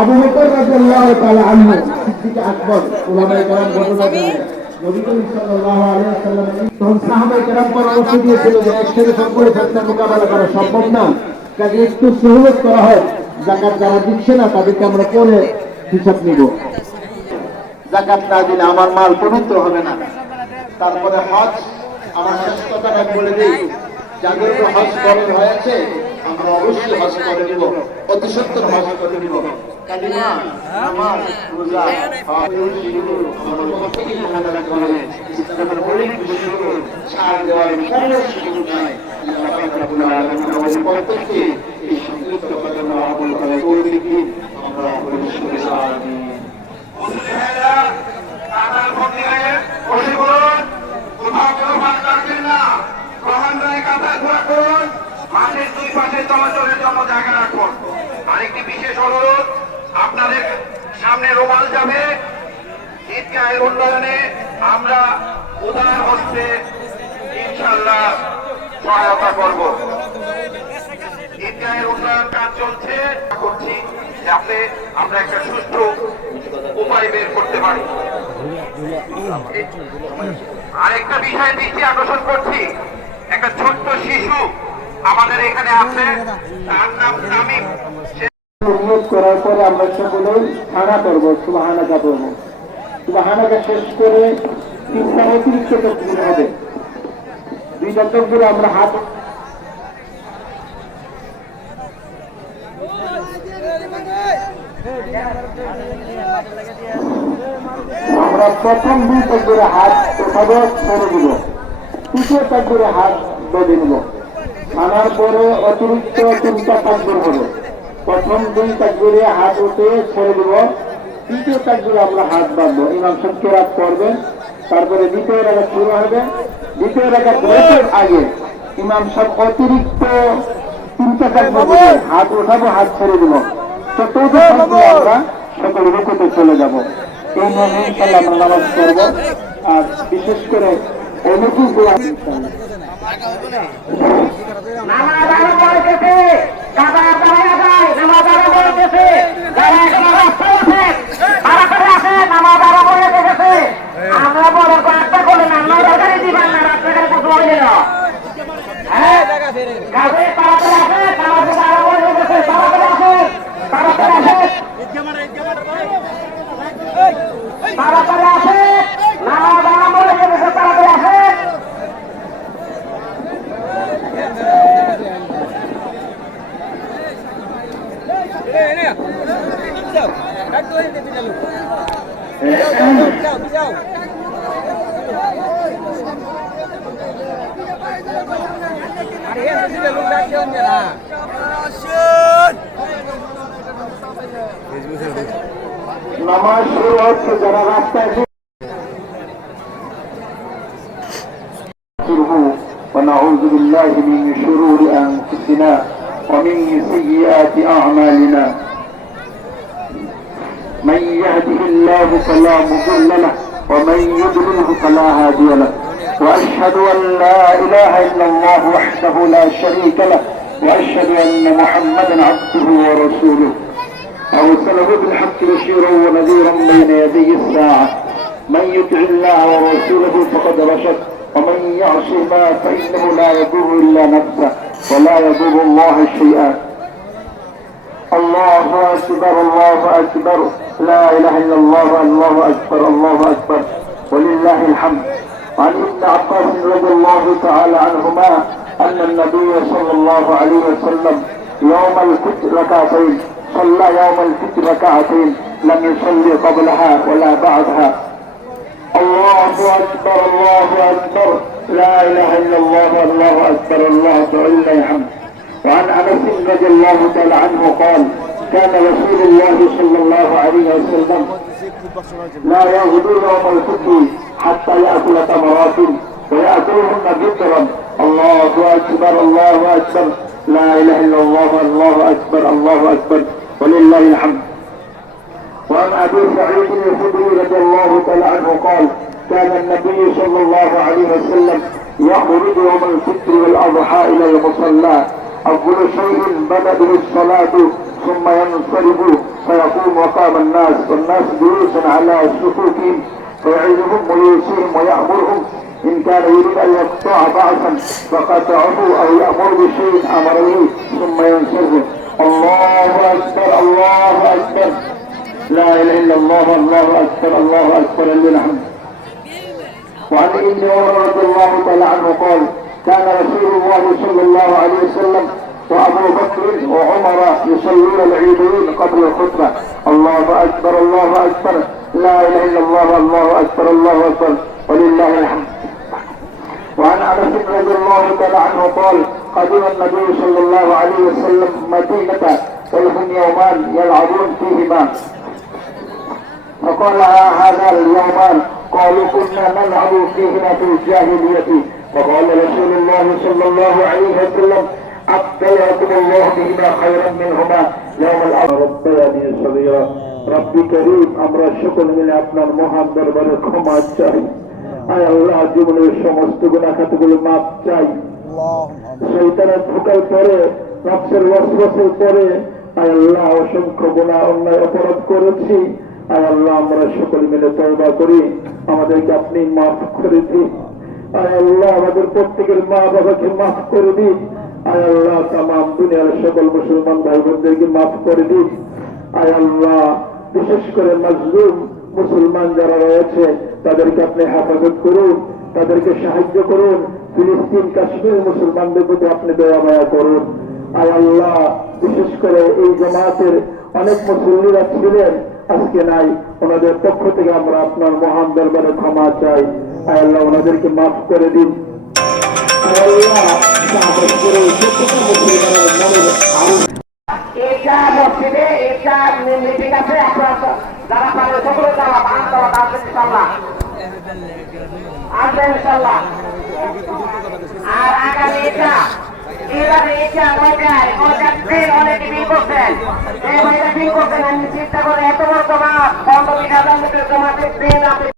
আবু বকর রাদিয়াল্লাহু তাআলা আনহু সিদ্দিক আকবর উলামায়ে কেরাম ঘটনা জানেন নবী করিম সাল্লাল্লাহু আলাইহি ওয়াসাল্লাম তখন সাহাবায়ে কেরাম পরামর্শ দিয়েছিল যে একসাথে সবগুলো ফিতনা মোকাবেলা করা সম্ভব না, কাজে একটু সহজ করা হয়, যাকাত যারা দিচ্ছে না তাদেরকে আমরা পরে হিসাব নিব, যাকাত না দিলে আমার মাল পবিত্র হবে না। তারপরে হজ, আমার শেষ কথাটা বলে দিই, যাদের হজ ফরজ হয়েছে আমরা অবশ্যই হজ করে দিব, অতি সত্তর হজ করে দিব। কালিমা, নামাজ, রোজা, হজ, শিরক আমাদের প্রত্যেকই মুহাদারা করে ইসলামের মৌলিক বিষয়গুলো ছাড় দেওয়ার কোনো সুযোগ নাই। আল্লাহ রাব্বুল আলামিন আমাদের প্রত্যেককে এই সংযুক্ত করার আমল করে তৌফিক দিন, আমরা অবশ্যই আমিন। মুসলিমরা কাতার মধ্যে বসে বলুন, কোথাও কেউ ভাগ করবেন না, প্রধান রায় কাতার ঘোরা করুন, মাঠের দুই পাশে চলাচলের জন্য জায়গা রাখুন। আরেকটি বিশেষ অনুরোধ, আপনাদের সামনে রুমাল যাবে, ঈদগাহের উন্নয়নে আমরা উদার হস্তে ইনশাআল্লাহ সহায়তা করব। ঈদগাহের উন্নয়ন কাজ চলছে, করছি যাতে আমরা একটা সুষ্ঠু উপায় বের করতে পারি। আরেকটা বিষয়ে দৃষ্টি আকর্ষণ করছি, একটা ছোট্ট শিশু আমাদের এখানে আছে, তার নাম তামিম। নিয়োগ করার পরে আমরা সকলেই খানা করবো, সুবহানাকা পড়বো, সুবহানাকা শেষ করে তিনটা অতিরিক্ত তাকবীর হবে। দুইটা তাকবীরে আমরা হাত আমরা প্রথম দুই তাকবীরে হাত উঠাবো, ছেড়ে দিব, তৃতীয় তাকবীরে হাত বেঁধে নিব। খানার পরে অতিরিক্ত তিনটা তাকবীর হবে। প্রথম দুই তাকবীরে হাত উঠে ছেড়ে দিব, তৃতীয় তাকবীরে আমরা হাত বাঁধবো, ইমাম সাহেব কেরাত করবেন, তারপরে দ্বিতীয় রাকাত শুরু হবে। দ্বিতীয় রাকাত রেখের আগে ইমাম সাহেব অতিরিক্ত তিনটা তাকবীরে হাত উঠাবো, হাত ছেড়ে দিব, চতুর্থ তাকবীরে আমরা সকলে রুকুতে চলে যাব। এই নিয়মে ইনশাআল্লাহ আমরা নামাজ পড়ব। আর বিশেষ করে অনেকেই দোয়া ইনশাআল্লাহ নামাজ আরো পড়তেছে, কাদা দাঁড়ায় যায়, নামাজ আরো পড়তেছে, যারা এখন রাস্তায় আছে তারা করে আছে, নামাজ আরো পড়ে গেছে। আমরা বড় কয়েকটা করে নামাজ দরকারি দিবেন না, রাস্তাঘাটে কিছু হইলে না, হ্যাঁ কাজে তাড়াতাড়ি আছে, নামাজ আরো পড়ে গেছে, তাড়াতাড়ি আছে, তাড়াতাড়ি আছে, তাড়াতাড়ি আছে, নামাজ আরো পড়ে গেছে, তাড়াতাড়ি আছে। নামাজ শুরু হচ্ছে, যারা রাস্তায় ونعوذ بالله من شرور أنفسنا ومن سيئات أعمالنا من يهده الله فلا مضل له ومن يضلله فلا هادي له وأشهد أن لا إله إلا الله وحده لا شريك له وأشهد أن محمدا عبده ورسوله أرسله بالحق بشيرا ونذيرا بين يدي الساعة من يطع الله ورسوله فقد رشد ومن يعصهما فإنه لا يضر إلا نفسه ولا يضر الله شيئا. الله أكبر الله أكبر لا إله إلا الله الله أكبر الله أكبر ولله الحمد. عن ابن عباس رضي الله تعالى عنهما أن النبي صلى الله عليه وسلم يوم الفتح ركعتين صلى يوم الفتح ركعتين لم يصلي قبلها ولا بعدها. الله أكبر الله أكبر لا إله إلا الله الله أكبر الله ولله الحمد. وعن أنس رضي الله تعالى عنه قال كان رسول الله صلى الله عليه وسلم لا يغدو يوم الفتح حتى يأكل تمرات ويأكلهن ذكرا. الله أكبر الله أكبر لا إله إلا الله الله أكبر الله أكبر ولله الحمد. وعن أبي سعيد الخدري رضي الله تعالى عنه قال كان النبي صلى الله عليه وسلم يخرج يوم الفطر والأضحى إلى المصلى أول شيء بدأ به الصلاة ثم ينصرف فيقوم مقام الناس والناس جلوس على صفوفهم فيعظهم ويوصيهم ويأمرهم إن كان يريد أن يقطع بعثا فقطعه أو يأمر بشيء أمر به ثم ينصرف. الله أكبر الله أكبر لا إله إلا الله الله أكبر الله أكبر لله الحمد. وعن ابن عمر رضي الله تعالى عنه قال كان رسول الله صلى الله عليه وسلم وأبو بكر وعمر يصلون العيدين قبل الخطبة. الله أكبر الله أكبر لا إله إلا الله الله أكبر الله أكبر ولله الحمد. وعن أنس رضي الله تعالى عنه قال قدم النبي صلى الله عليه وسلم مدينة ولهم يومان يلعبون فيهما فقال هذا اليومان قالوا كنا نلعب فيهما في الجاهلية فقال رسول الله صلى الله عليه وسلم أبدلكم الله بهما خيرا منهما يوم الأرض. ربياني صغيرا ربي كريم আমরা সকল মিলে আপনার মহান দরবারে ক্ষমা চাই। আয় আল্লাহ জীবনের সমস্ত গুনাহ খাতগুলো মাফ চাই। শয়তানের ধোঁকায় পড়ে নফসের ওয়াসওয়াসায় পড়ে আয় আল্লাহ অসংখ্য গুনাহ অন্যায় অপরাধ করেছি। আয় আল্লাহ আমরা সকল মিলে তওবা করি আমাদেরকে আপনি মাফ করে দিন। আয় আল্লাহ আমাদের প্রত্যেকের মা বাবাকে মাফ করে দিন। আয় আল্লাহ তামাম দুনিয়ার সকল মুসলমান ভাই বোনদেরকে মাফ করে দিন। আয় আল্লাহ বিশেষ করে মাজলুম মুসলমান যারা রয়েছে তাদেরকে আপনি হেফাজত করুন, তাদেরকে সাহায্য করুন। ফিলিস্তিন কাশ্মীর মুসলমানদের প্রতি আপনি দয়া মায়া করুন। আয় আল্লাহ বিশেষ করে এই জামাতের অনেক মুসল্লিরা ছিলেন আজকে নাই, ওনাদের পক্ষ থেকে আমরা আপনার মহান দরবারে ক্ষমা চাই। আয় আল্লাহ ওনাদেরকে মাফ করে দিন। আয় আল্লাহ এটা মসজিদে এটা মিটিং আছে আপনার যারা পারে সকলে যাওয়া আসবেন ইনশাল্লাহ আসবেন ইনশাল্লাহ। আর আগামী এটা এবারে এটা অনেকে বিল করছেন এই ভাইরা বিল করছেন আমি চিন্তা করে এত বড় জমা 15,000 মিটার জমাতে ট্রেন আপনি